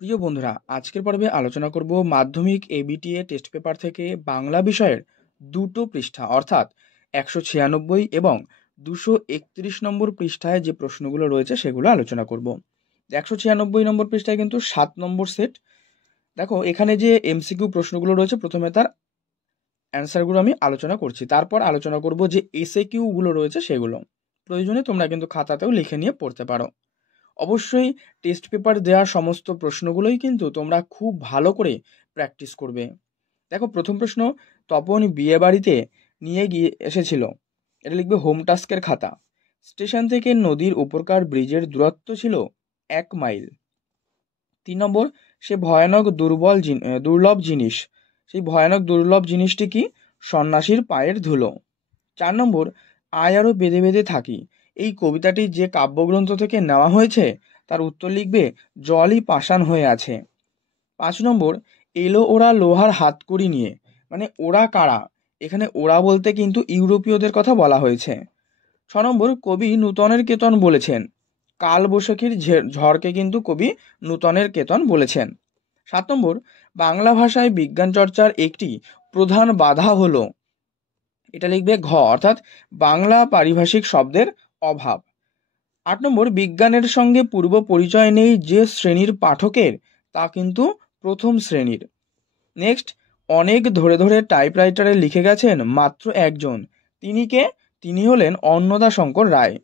প্রিয় বন্ধুরা, আজকের পর্বে আলোচনা করব মাধ্যমিক এবিটিএ টেস্ট পেপার থেকে বাংলা বিষয়ের দুটো পৃষ্ঠা অর্থাৎ 196 এবং 231 নম্বর পৃষ্ঠায় যে প্রশ্নগুলো রয়েছে সেগুলো আলোচনা করব। 196 নম্বর পৃষ্ঠায় কিন্তু 7 নম্বর সেট। দেখো এখানে যে এমসিকিউ প্রশ্নগুলো রয়েছে, প্রথমে তার অ্যান্সারগুলো আমি আলোচনা করছি, তারপর আলোচনা করব যে এসএকিউগুলো রয়েছে সেগুলো। প্রয়োজনে তোমরা কিন্তু খাতাতেও লিখে নিয়ে পড়তে পারো। অবশ্যই টেস্ট পেপার দেওয়া সমস্ত প্রশ্নগুলোই কিন্তু তোমরা খুব ভালো করে প্র্যাকটিস করবে। দেখো প্রথম প্রশ্ন, তপন বিয়ে বাড়িতে নিয়ে গিয়ে এসেছিল। এটা লিখবে হোম টাস্কের খাতা। স্টেশন থেকে নদীর উপরকার ব্রিজের দূরত্ব ছিল 1 মাইল। 3 নম্বর, সে ভয়ানক দুর্লভ জিনিস। সেই ভয়ানক দুর্লভ জিনিসটি কি? সন্ন্যাসীর পায়ের ধুলো। 4 নম্বর, আয় আরো বেঁধে বেঁধে থাকি। এই কবিতাটি যে কাব্যগ্রন্থ থেকে নেওয়া হয়েছে তার উত্তর লিখবে জলই পাষাণ হয়ে আছে। 5 নম্বর, এলো ওরা লোহার হাতকড়ি নিয়ে। মানে ওরা কারা? এখানে ওরা বলতে কিন্তু ইউরোপীয়দের কথা বলা হয়েছে। 6 নম্বর, কবি নূতনের কেতন বলেছেন। কাল বৈশাখীর ঝড়কে কিন্তু কবি নূতনের কেতন বলেছেন। 7 নম্বর, বাংলা ভাষায় বিজ্ঞান চর্চার একটি প্রধান বাধা হলো। এটা লিখবে ঘ, অর্থাৎ বাংলা পারিভাষিক শব্দের অভাব। 8 নম্বর, বিজ্ঞানের সঙ্গে পূর্ব পরিচয় নেই যে শ্রেণীর পাঠকের, তা কিন্তু প্রথম শ্রেণীর। নেক্সট, অনেক ধরে ধরে টাইপরাইটারে লিখে গেছেন মাত্র একজন। তিনি কে? তিনি হলেন অন্নদাশঙ্কর রায়।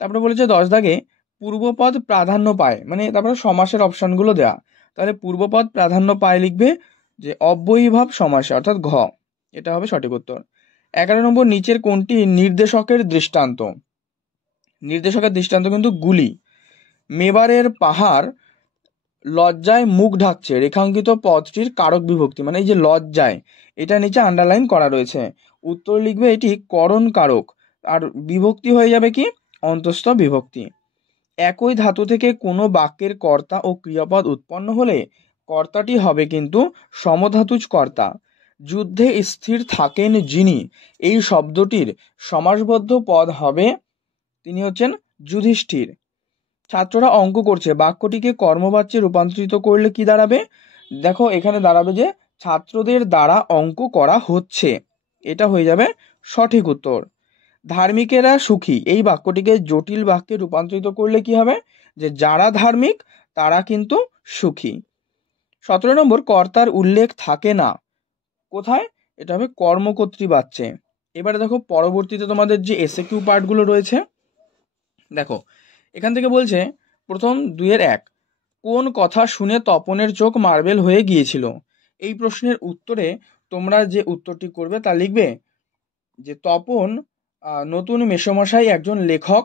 তারপরে বলেছে 10 দাগে, পূর্বপদ প্রাধান্য পায়। মানে তারপরে সমাসের অপশনগুলো দেয়া। তাহলে পূর্বপদ প্রাধান্য পায় লিখবে যে অব্যয়ীভাব সমাসে, অর্থাৎ ঘ। এটা হবে সঠিক উত্তর। 11 নম্বর, নিচের কোনটি নির্দেশকের দৃষ্টান্ত? নির্দেশকের দৃষ্টান্ত কিন্তু গুলি। মেবারের পাহাড় লজ্জায় মুখ ঢাকছে, রেখাঙ্কিত পদটির কারক বিভক্তি। মানে এই যে লজ্জায়, এটা নিচে আন্ডারলাইন করা রয়েছে। উত্তর লিখবে এটি করণ কারক, আর বিভক্তি হয়ে যাবে কি? অন্তস্থ বিভক্তি। একই ধাতু থেকে কোনো বাক্যের কর্তা ও ক্রিয়াপদ উৎপন্ন হলে কর্তাটি হবে কিন্তু সমধাতুজ কর্তা। যুদ্ধে স্থির থাকেন যিনি, এই শব্দটির সমাসবদ্ধ পদ হবে, তিনি হচ্ছেন যুধিষ্ঠির। ছাত্ররা অঙ্ক করছে, বাক্যটিকে কর্মবাচ্যে রূপান্তরিত করলে কি দাঁড়াবে? দেখো এখানে দাঁড়াবে যে ছাত্রদের দ্বারা অঙ্ক করা হচ্ছে, এটা হয়ে যাবে সঠিক উত্তর। ধার্মিকেরা সুখী, এই বাক্যটিকে জটিল বাক্যে রূপান্তরিত করলে কি হবে? যে যারা ধার্মিক তারা কিন্তু সুখী। 17 নম্বর, কর্তার উল্লেখ থাকে না। কোথায়? এটা হবে কর্মকর্তৃবাচ্যে। এবারে দেখো পরবর্তীতে তোমাদের যে এসএকিউ পার্টগুলো রয়েছে, দেখো এখান থেকে বলছে প্রথম 2-1, কোন কথা শুনে তপনের চোখ মার্বেল হয়ে গিয়েছিল? এই প্রশ্নের উত্তরে তোমরা যে উত্তরটি করবে তা লিখবে যে তপন নতুন মেসোমশাই একজন লেখক,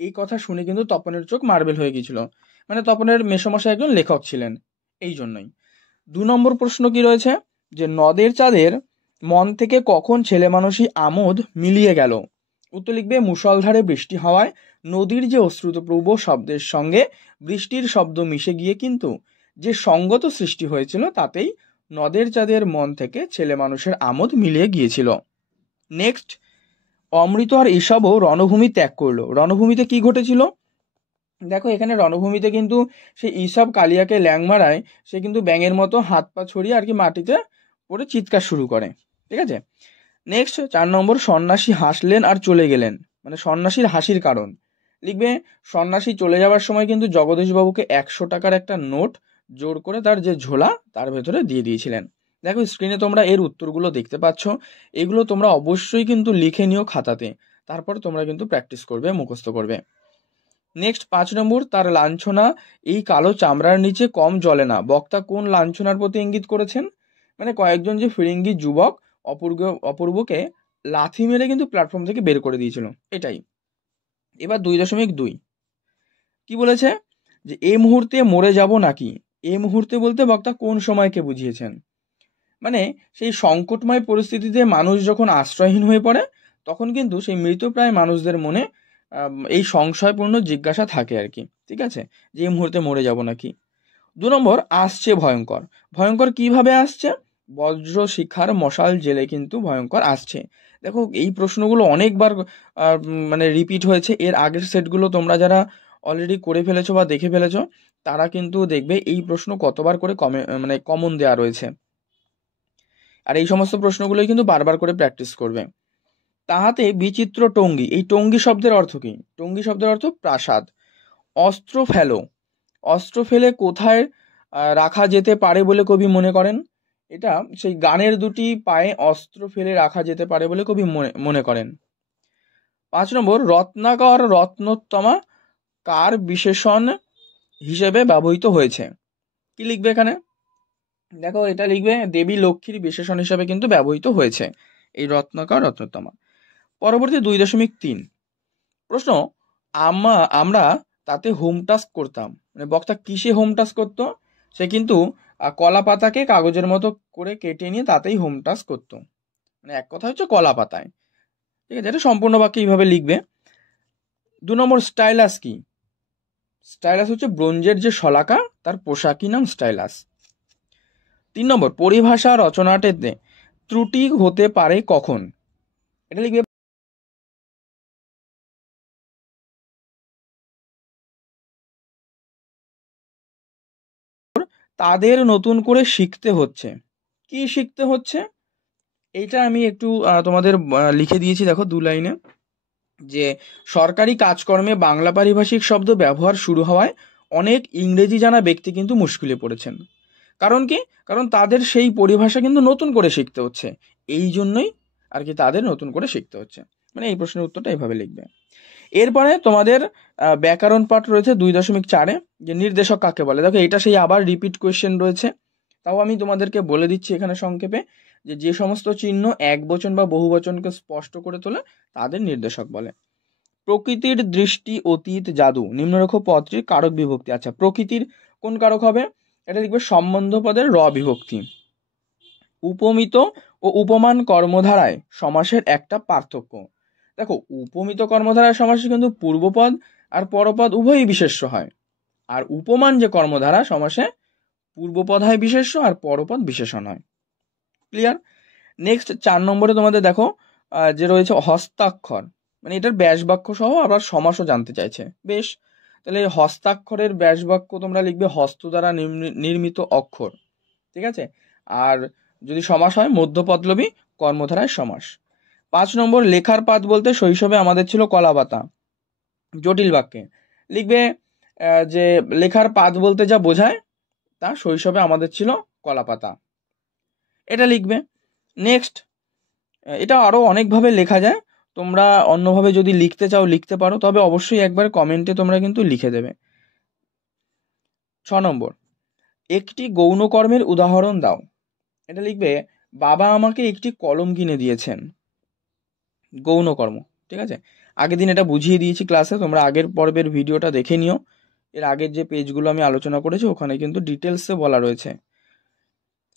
এই কথা শুনে কিন্তু তপনের চোখ মার্বেল হয়ে গিয়েছিল। মানে তপনের মেসোমশাই একজন লেখক ছিলেন, এই জন্যই। 2 নম্বর প্রশ্ন কি রয়েছে? যে নদের চাঁদের মন থেকে কখন ছেলে মানুষই আমোদ মিলিয়ে গেল? উত্তর লিখবে মুষলধারে বৃষ্টি হওয়ায় নদীর যে অশ্রুতপ্রভ শব্দের সঙ্গে বৃষ্টির শব্দ মিশে গিয়ে কিন্তু যে সঙ্গত সৃষ্টি হয়েছিল তাতেই নদের চাঁদের মন থেকে ছেলে মানুষের আমোদ মিলিয়ে গিয়েছিল। নেক্সট, অমৃত আর এসবও রণভূমি ত্যাগ করলো। রণভূমিতে কি ঘটেছিল? দেখো এখানে রণভূমিতে কিন্তু সে ঈশব কালিয়াকে ল্যাং মারায়, সে কিন্তু ব্যাঙের মতো হাত পা ছড়িয়ে আর কি মাটিতে পড়ে চিৎকার শুরু করে। ঠিক আছে। নেক্সট 4 নম্বর, সন্ন্যাসী হাসলেন আর চলে গেলেন। মানে সন্ন্যাসীর হাসির কারণ লিখবে সন্ন্যাসী চলে যাওয়ার সময় কিন্তু জগদীশবাবুকে 100 টাকার একটা নোট জোর করে তার যে ঝোলা তার ভেতরে দিয়ে দিয়েছিলেন। দেখো স্ক্রিনে তোমরা এর উত্তরগুলো দেখতে পাচ্ছ, এগুলো তোমরা অবশ্যই কিন্তু লিখে নিও খাতাতে, তারপর তোমরা কিন্তু প্র্যাকটিস করবে, মুখস্থ করবে। নেক্সট 5 নম্বর, তার লাঞ্ছনা এই কালো চামড়ার নিচে কম জ্বলে না। বক্তা কোন লাঞ্ছনার প্রতি ইঙ্গিত করেছেন? মানে কয়েকজন যে ফিরিঙ্গি যুবক অপূর্বকে লাথি মেরে কিন্তু প্ল্যাটফর্ম থেকে বের করে দিয়েছিল, এটাই। এবার 2.2 কি বলেছে? যে এই মুহূর্তে মরে যাব নাকি। এই মুহূর্তে বলতে বক্তা কোন সময়কে বুঝিয়েছেন? মানে সেই সংকটময় পরিস্থিতিতে মানুষ যখন আশ্রয়হীন হয়ে পড়ে তখন কিন্তু সেই মৃতপ্রায় মানুষদের মনে এই সংশয়পূর্ণ জিজ্ঞাসা থাকে আর কি। ঠিক আছে, যে এই মুহূর্তে মরে যাব নাকি। 2 নম্বর, আসছে ভয়ঙ্কর। ভয়ঙ্কর কিভাবে আসছে? বজ্র শিখার মশাল জেলে কিন্তু ভয়ঙ্কর আসছে। দেখো এই প্রশ্নগুলো অনেকবার মানে রিপিট হয়েছে, এর আগের সেটগুলো তোমরা যারা অলরেডি করে ফেলেছো বা দেখে ফেলেছো তারা কিন্তু দেখবে এই প্রশ্ন কতবার করে কমন দেওয়া রয়েছে, আর এই সমস্ত প্রশ্নগুলোই কিন্তু বারবার করে প্র্যাকটিস করবে। তাহাতে বিচিত্র টঙ্গী, এই টঙ্গী শব্দের অর্থ কি? টঙ্গী শব্দের অর্থ প্রাসাদ। অস্ত্র ফেলো, অস্ত্র ফেলে কোথায় রাখা যেতে পারে বলে কবি মনে করেন? এটা সেই গানের দুটি পায়ে অস্ত্র ফেলে রাখা যেতে পারে বলে কবি মনে করেন। 5 নম্বর, রত্নাকর রত্নোত্তমা কার বিশেষণ হিসেবে ব্যবহৃত হয়েছে? কি লিখবে এখানে? দেখো এটা লিখবে দেবী লক্ষ্মীর বিশেষণ হিসেবে কিন্তু ব্যবহৃত হয়েছে এই রত্নাকর রত্নোত্তমা। পরবর্তী 2.3 প্রশ্ন, আমরা তাতে হোম টাস্ক করতাম, মানে বক্তা কিসে হোম টাস্ক করতো? সে কিন্তু কলা পাতাকে কাগজের মতো করে কেটে নিয়ে তাতেই হোম টাস্ক করতো, মানে এক কথা হচ্ছে কলা পাতায়। ঠিক আছে, এটা সম্পূর্ণ বাক্যে এইভাবে লিখবে। 2 নম্বর, স্টাইলাস কি? স্টাইলাস হচ্ছে ব্রোঞ্জের যে শলাকা, তার পোশাকি নাম স্টাইলাস। 3 নম্বর, পরিভাষা রচনাটিতে ত্রুটি হতে পারে কখন? এটা লিখবে তাদের নতুন করে শিখতে হচ্ছে। কি শিখতে হচ্ছে? এইটা আমি একটু তোমাদের লিখে দিয়েছি, দেখো 2 লাইনে, যে সরকারি কাজকর্মে বাংলা পারিভাষিক শব্দ ব্যবহার শুরু হওয়ায় অনেক ইংরেজি জানা ব্যক্তি কিন্তু মুশকিলে পড়েছেন। কারণ কি? কারণ তাদের সেই পরিভাষা কিন্তু নতুন করে শিখতে হচ্ছে, এই জন্যই আর কি তাদের নতুন করে শিখতে হচ্ছে। মানে এই প্রশ্নের উত্তরটা এইভাবে লিখবে। এরপরে তোমাদের ব্যাকরণ পাঠ রয়েছে 2.4, যে নির্দেশক কাকে বলে। দেখো এটা সেই আবার রিপিট কোয়েশ্চেন রয়েছে, তাও আমি তোমাদেরকে বলে দিচ্ছি এখানে সংক্ষেপে, যে সমস্ত চিহ্ন একবচন বা বহুবচনকে স্পষ্ট করে তোলে তাদের নির্দেশক বলে। প্রকৃতির দৃষ্টি অতীত জাদু নিম্নরেখ পদটির কারক বিভক্তি। আচ্ছা, প্রকৃতির কোন কারক হবে? এটা লিখবে সম্বন্ধ পদের র বিভক্তি। উপমিত ও উপমান কর্মধারায় সমাসের একটা পার্থক্য। দেখো উপমিত কর্মধারায় সমাসে কিন্তু পূর্বপদ আর পরপদ উভয়ই বিশেষ্য হয়, আর উপমান যে কর্মধারা সমাসে পূর্বপদ হয় বিশেষ্য আর পরপদ বিশেষণ হয়। ক্লিয়ার? নেক্সট 4 নম্বরে তোমাদের দেখো যে রয়েছে হস্তাক্ষর, মানে এটার ব্যাস বাক্য সহ আবার সমাসও জানতে চাইছে। বেশ, তাহলে হস্তাক্ষরের ব্যাস বাক্য তোমরা লিখবে হস্ত দ্বারা নির্মিত অক্ষর। ঠিক আছে, আর যদি সমাস হয় মধ্যপদলোপী কর্মধারায় সমাস। 5 নম্বর, লেখার পাত বলতে শৈশবে আমাদের ছিল কলা পাতা। জটিল বাক্যে লিখবে যে লেখার পাত বলতে যা বোঝায় তা শৈশবে আমাদের ছিল কলা পাতা, এটা লিখবে। নেক্সট, এটা আরো অনেকভাবে লেখা যায়, তোমরা অন্যভাবে যদি লিখতে চাও লিখতে পারো, তবে অবশ্যই একবার কমেন্টে তোমরা কিন্তু লিখে দেবে। 6 নম্বর, একটি গৌণ কর্মের উদাহরণ দাও। এটা লিখবে বাবা আমাকে একটি কলম কিনে দিয়েছেন। গৌণ কর্ম। ঠিক আছে, আগের দিন এটা বুঝিয়ে দিয়েছি ক্লাসে, তোমরা আগের পর্বের ভিডিওটা দেখে নিও, এর আগের যে পেজগুলো আমি আলোচনা করেছি ওখানে কিন্তু ডিটেলসে বলা রয়েছে।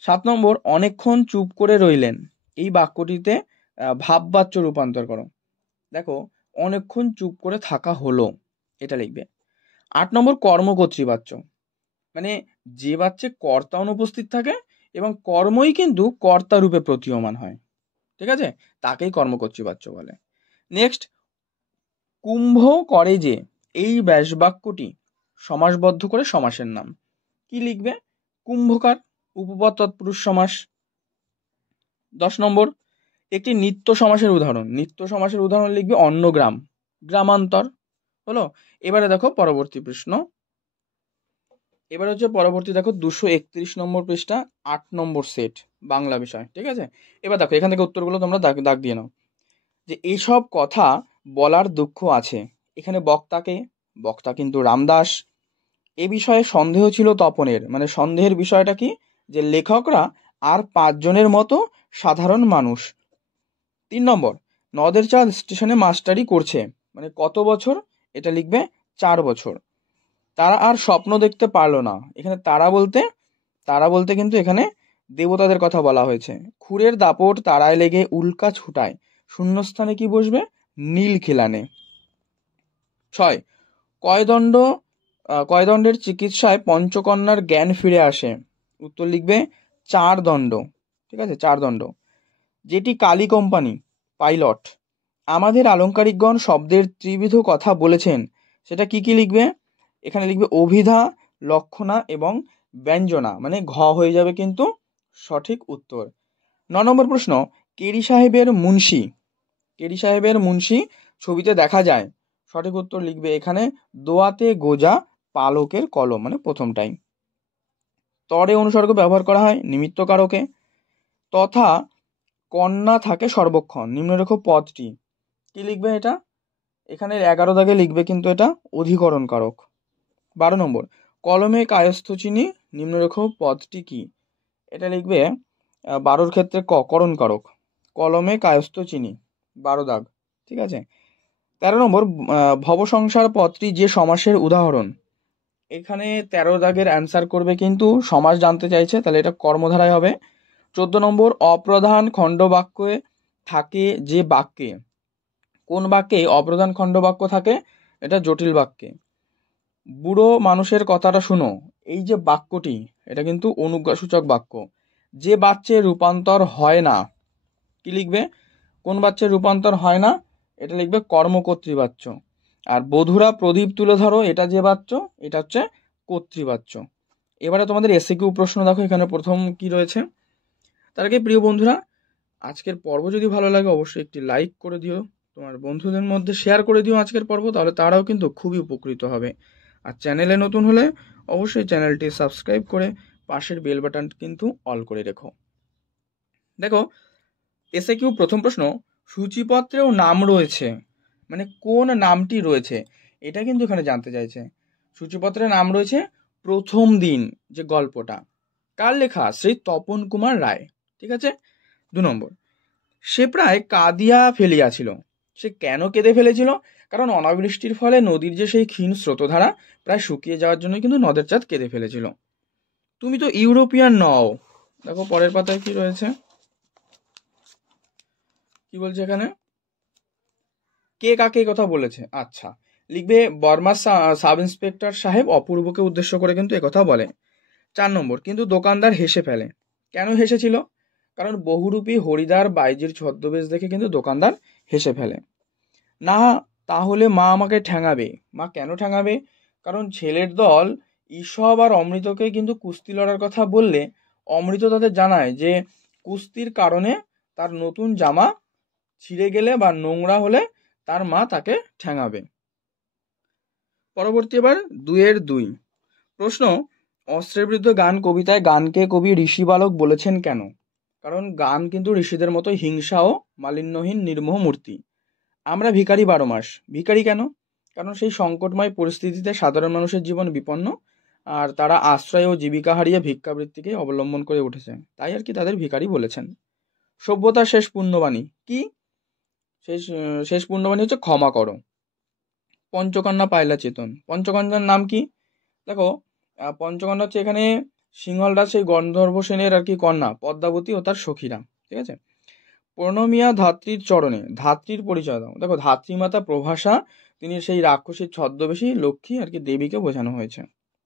7 নম্বর, অনেকক্ষণ চুপ করে রইলেন, এই বাক্যটিতে ভাববাচ্য রূপান্তর করো। দেখো অনেকক্ষণ চুপ করে থাকা হলো, এটা লিখবে। 8 নম্বর, কর্মকর্তৃবাচ্য, মানে যে বাচ্চে কর্তা অনুপস্থিত থাকে এবং কর্মই কিন্তু কর্তা রূপে প্রতীয়মান হয়, ঠিক আছে, তাকেই কর্মকর্তৃবাচ্য বলে। নেক্সট, কুম্ভ করে যে, এই ব্যাস বাক্যটি সমাসবদ্ধ করে সমাসের নাম। কি লিখবে? কুম্ভকার, উপপদ তৎপুরুষ সমাস। 10 নম্বর, একটি নিত্য সমাসের উদাহরণ। নিত্য সমাসের উদাহরণ লিখবে অন্নগ্রাম, গ্রামান্তর। হলো, এবারে দেখো পরবর্তী প্রশ্ন। এবার হচ্ছে পরবর্তী দেখো 231 নম্বর পৃষ্ঠা, 8 নম্বর সেট, বাংলা বিষয়। ঠিক আছে, এবার দেখো এখান থেকে উত্তরগুলো তোমরা দাগ দিয়ে নাও। যে এইসব কথা বলার দুঃখ আছে, এখানে বক্তা কিন্তু রামদাস। এ বিষয়ে সন্দেহ ছিল তপনের, মানে সন্দেহের বিষয়টা কি? যে লেখকরা আর 5 জনের মতো সাধারণ মানুষ। 3 নম্বর, নদের চাঁদ স্টেশনে মাস্টারি করছে, মানে কত বছর? এটা লিখবে 4 বছর। তারা আর স্বপ্ন দেখতে পারলো না, এখানে তারা বলতে কিন্তু এখানে দেবতাদের কথা বলা হয়েছে। খুরের দাপট তারায় লেগে উল্কা ছুটায়, শূন্যস্থানে কি বসবে? নীল খিলানে। 6, কয়দণ্ডের চিকিৎসায় পঞ্চকন্যার জ্ঞান ফিরে আসে। উত্তর লিখবে 4 দণ্ড। ঠিক আছে, 4 দণ্ড। যেটি কালী কোম্পানি পাইলট। আমাদের আলংকারিকগণ শব্দের ত্রিবিধ কথা বলেছেন, সেটা কি লিখবে? এখানে লিখবে অভিধা, লক্ষণা এবং ব্যঞ্জনা, মানে ঘ হয়ে যাবে কিন্তু সঠিক উত্তর। 9 নম্বর প্রশ্ন, কেরি সাহেবের মুন্সি, কেরি সাহেবের মুন্সি ছবিতে দেখা যায়, সঠিক উত্তর লিখবে এখানে দোয়াতে গোজা পালকের কলম, মানে প্রথমটাই। তরে অনুসর্গ ব্যবহার করা হয় নিমিত্ত কারকে। তথা কন্যা থাকে সর্বক্ষণ, নিম্নরেখ পদটি, কি লিখবে এটা? এখানে 11 দাগে লিখবে কিন্তু এটা অধিকরণ কারক। 12 নম্বর, কলমে কায়স্থ চিনি, নিম্নরেখ পদটি কি? এটা লিখবে 12 ক্ষেত্রে করণ কারক, কলমে কায়স্থ চিনি, 12 দাগ, ঠিক আছে। 13 নম্বর, ভবসংসার পদটি যে সমাসের উদাহরণ, এখানে 13 দাগের অ্যান্সার করবে কিন্তু সমাস জানতে চাইছে, তাহলে এটা কর্মধারায় হবে। 14 নম্বর, অপ্রধান খণ্ডবাক্যে থাকে যে বাক্যে, কোন বাক্যে অপ্রধান খণ্ডবাক্য থাকে? এটা জটিল বাক্যে। বুড়ো মানুষের কথাটা শুনো, এই যে বাক্যটি, এটা কিন্তু অনুজ্ঞাসূচক বাক্য। যে বাচ্চের রূপান্তর হয় না, কি লিখবে? কোন বাচ্চের রূপান্তর হয় না? এটা লিখবে কর্মকর্তৃবাচ্য। আর বধুরা প্রদীপ তুলে ধরো, এটা যে বাচ্য, এটা হচ্ছে কর্তৃবাচ্য। এবারে তোমাদের এসএকিউ প্রশ্ন দেখো, এখানে প্রথম কি রয়েছে। তার আগে প্রিয় বন্ধুরা, আজকের পর্ব যদি ভালো লাগে অবশ্যই একটি লাইক করে দিও, তোমার বন্ধুদের মধ্যে শেয়ার করে দিও আজকের পর্ব, তাহলে তারাও কিন্তু খুবই উপকৃত হবে। আর চ্যানেলে নতুন হলে অবশ্যই চ্যানেলটি সাবস্ক্রাইব করে পাশের বেল বাটন কিন্তু অল করে রেখো। দেখো এসএকিউ প্রথম প্রশ্ন, সূচিপত্রেও নাম রয়েছে, মানে কোন নামটি রয়েছে এটা কিন্তু এখানে জানতে চাইছে। সূচিপত্রে নাম রয়েছে প্রথম দিন, যে গল্পটা কার লেখা? শ্রী তপন কুমার রায়, ঠিক আছে। 2 নম্বর, সে প্রায় কাঁদিয়া ফেলিয়াছিল, সে কেন কেঁদে ফেলেছিল? কারণ অনাবৃষ্টির ফলে নদীর যে সেই ক্ষীণ স্রোতধারা প্রায় শুকিয়ে যাওয়ার জন্য কিন্তু নদের চাঁদ কেঁদে ফেলেছিল। তুমি তো ইউরোপিয়ান নও, দেখো পরের পাতায় কি রয়েছে, কি বলছে এখানে, কে কাকে কথা বলেছে? আচ্ছা, লিখবে বর্মা সাব ইন্সপেক্টর সাহেব অপূর্বকে উদ্দেশ্য করে কিন্তু একথা বলে। 4 নম্বর, কিন্তু দোকানদার হেসে ফেলে, কেন হেসেছিল? কারণ বহুরূপী হরিদার বাইজির ছদ্মবেশ দেখে কিন্তু দোকানদার হেসে ফেলে। না, তাহলে মা আমাকে ঠ্যাঙাবে, মা কেন ঠ্যাঙাবে? কারণ ছেলের দল ঈশব আর অমৃতকে কিন্তু কুস্তি লড়ার কথা বললে অমৃত তাদের জানায় যে কুস্তির কারণে তার নতুন জামা ছিঁড়ে গেলে বা নোংরা হলে তার মা তাকে ঠ্যাঙাবে। পরবর্তী এবার 2-2 প্রশ্ন, অস্ত্রের বিরুদ্ধে গান কবিতায় গানকে কবি ঋষি বালক বলেছেন কেন? কারণ গান কিন্তু ঋষিদের মতো হিংসা ও মালিন্যহীন নির্মোহ মূর্তি। আমরা ভিখারি 12 মাস, ভিখারি কেন? কারণ সেই সংকটময় পরিস্থিতিতে সাধারণ মানুষের জীবন বিপন্ন, আর তারা আশ্রয় ও জীবিকা হারিয়ে ভিক্ষাবৃত্তিকে অবলম্বন করে উঠেছে, তাই আর কি তাদের ভিখারি বলেছেন। সভ্যতার শেষ পুণ্যবাণী কি? শেষ পুণ্যবাণী হচ্ছে ক্ষমা করো। পঞ্চকন্যা পায়লা চেতন, পঞ্চকন্যার নাম কি? দেখো পঞ্চকন্যা হচ্ছে এখানে সিংহলরাজ সেই গন্ধর্ব সেনের আর কি কন্যা পদ্মাবতী ও তার সখীরা, ঠিক আছে। প্রণমিয়া ধাত্রীর চরণে, ধাত্রীর পরিচয় দাও। দেখো ধাত্রীমাতা প্রভাসা, তিনি সেই রাক্ষসীর ছদ্মবেশী লক্ষ্মী আর কি দেবীকে বোঝানো হয়েছে।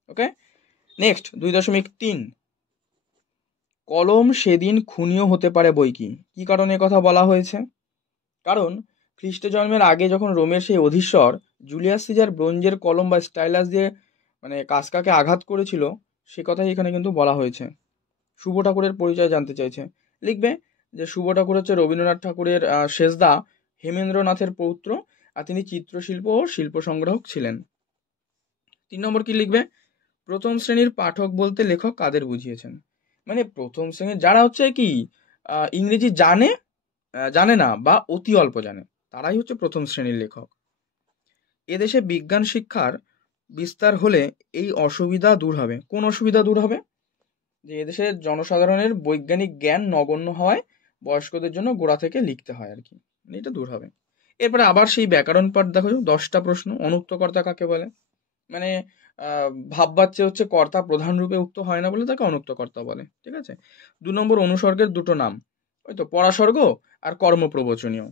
ওকে, নেক্সট 2.3, কলম সেদিন খুনিও হতে পারে বই কি? কি কারণে কথা বলা হয়েছে? কারণ খ্রিস্ট জন্মের আগে যখন রোমের সেই অধীশ্বর জুলিয়াস সিজার ব্রোঞ্জের কলম বা স্টাইলাস দিয়ে মানে কাসকাকে আঘাত করেছিল, সে কথাই এখানে কিন্তু বলা হয়েছে। শুভ ঠাকুরের পরিচয় জানতে চাইছে, লিখবে যে শুভ ঠাকুর হচ্ছে রবীন্দ্রনাথ ঠাকুরের শেষদা হেমেন্দ্রনাথের পৌত্র, আর তিনি চিত্রশিল্প ও শিল্প সংগ্রাহক ছিলেন। 3 নম্বর কি লিখবে, প্রথম শ্রেণীর পাঠক বলতে লেখক কাদের বুঝিয়েছেন? মানে প্রথম শ্রেণীর যারা হচ্ছে কি ইংরেজি জানে না বা অতি অল্প জানে, তারাই হচ্ছে প্রথম শ্রেণীর লেখক। এদেশে বিজ্ঞান শিক্ষার বিস্তার হলে এই অসুবিধা দূর হবে। কোন অসুবিধা দূর হবে? যে এদেশের জনসাধারণের বৈজ্ঞানিক জ্ঞান নগণ্য হওয়ায় বয়স্কদের জন্য গোড়া থেকে লিখতে হয় আর কি, মানে এটা দূর হবে। এরপরে আবার সেই ব্যাকরণ পাঠ দেখো, 10টা প্রশ্ন। অনুক্তকর্তা কাকে বলে? মানে ভাববাচ্চে হচ্ছে কর্তা প্রধান রূপে উক্ত হয় না বলে তাকে অনুক্তকর্তা বলে, ঠিক আছে। 2 নম্বর, অনুসর্গের দুটো নাম, ওই তো পরাসর্গ আর কর্মপ্রবচনীয়।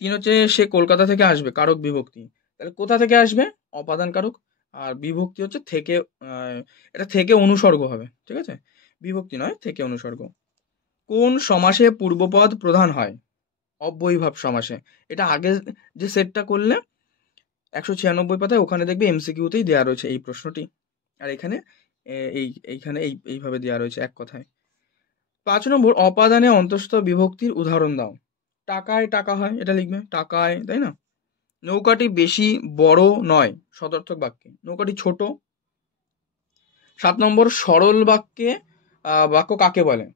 3 হচ্ছে সে কলকাতা থেকে আসবে, কারক বিভক্তি, তাহলে কোথা থেকে আসবে? অপাদান কারক। আর বিভক্তি হচ্ছে থেকে, এটা থেকে অনুসর্গ হবে, ঠিক আছে, বিভক্তি নয়, থেকে অনুসর্গ। কোন সমাসে পূর্বপদ প্রধান হয়? অব্যয়ীভাব সমাসে। এটা আগে যে সেটটা করলে 196 পাতায় ওখানে দেখবে এমসিকিউতেই দেওয়া রয়েছে এই প্রশ্নটি, আর এখানে এইখানে এইভাবে দেওয়া রয়েছে এক কথায়। 5 নম্বর, অপাদানে অন্তঃস্থ বিভক্তির উদাহরণ দাও। টাকায় টাকা হয়, এটা লিখবে টাকায়, তাই না? নৌকাটি বেশি বড় নয়, সদর্থক বাক্যে নৌকাটি ছোট। 7 নম্বর, সরল বাক্যে বাক্য কাকে বলে?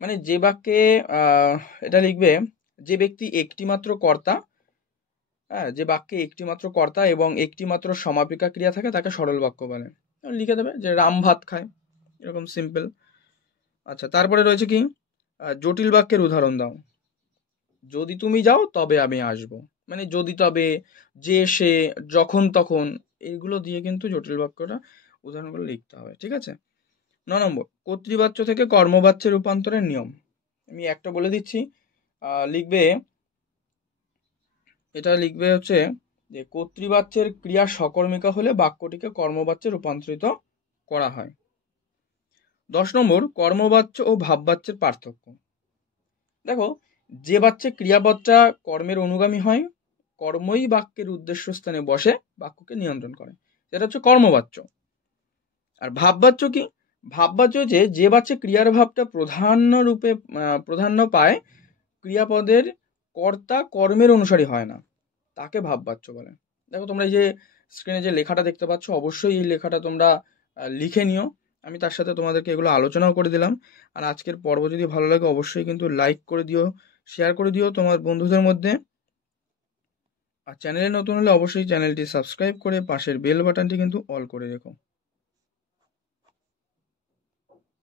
মানে যে বাক্যে এটা লিখবে যে ব্যক্তি একটিমাত্র কর্তা, হ্যাঁ, যে বাক্যে একটিমাত্র কর্তা এবং একটিমাত্র সমাপিকা ক্রিয়া থাকে তাকে সরল বাক্য বলে। লিখে দেবে যে রাম ভাত খায়, এরকম সিম্পল। আচ্ছা, তারপরে রয়েছে কি, জটিল বাক্যের উদাহরণ দাও। যদি তুমি যাও তবে আমি আসব, মানে যদি তবে, যে সে, যখন তখন, এইগুলো দিয়ে কিন্তু জটিল বাক্যটা উদাহরণগুলো লিখতে হবে, ঠিক আছে? 9 নম্বর, কর্তৃবাচ্য থেকে কর্মবাচ্যে রূপান্তরের নিয়ম। আমি একটা বলে দিচ্ছি, লিখবে, এটা লিখবে হচ্ছে যে কর্তৃবাচ্যের ক্রিয়া সকর্মিকা হলে বাক্যটিকে কর্মবাচ্যে রূপান্তরিত করা হয়। 10 নম্বর, কর্মবাচ্য ও ভাববাচ্যের পার্থক্য। দেখো, যে বাচ্চে ক্রিয়াপদটা কর্মের অনুগামী হয়, কর্মই বাক্যের উদ্দেশ্য স্থানে বসে বাক্যকে নিয়ন্ত্রণ করে, সেটা হচ্ছে কর্মবাচ্য। আর ভাববাচ্য কি? ভাববাচ্য হচ্ছে যে বাচ্চে ক্রিয়ার ভাবটা প্রাধান্য পায়, ক্রিয়াপদের কর্তা কর্মের অনুসারী হয় না, তাকে ভাববাচ্য বলে। দেখো, তোমরা এই যে স্ক্রিনে যে লেখাটা দেখতে পাচ্ছ, অবশ্যই এই লেখাটা তোমরা লিখে নিও। আমি তার সাথে তোমাদেরকে এগুলো আলোচনাও করে দিলাম। আর আজকের পর্ব যদি ভালো লাগে অবশ্যই কিন্তু লাইক করে দিও, শেয়ার করে দিও তোমার বন্ধুদের মধ্যে। আর চ্যানেলে নতুন হলে অবশ্যই চ্যানেলটি সাবস্ক্রাইব করে পাশের বেল বাটনটি কিন্তু অল করে রেখো।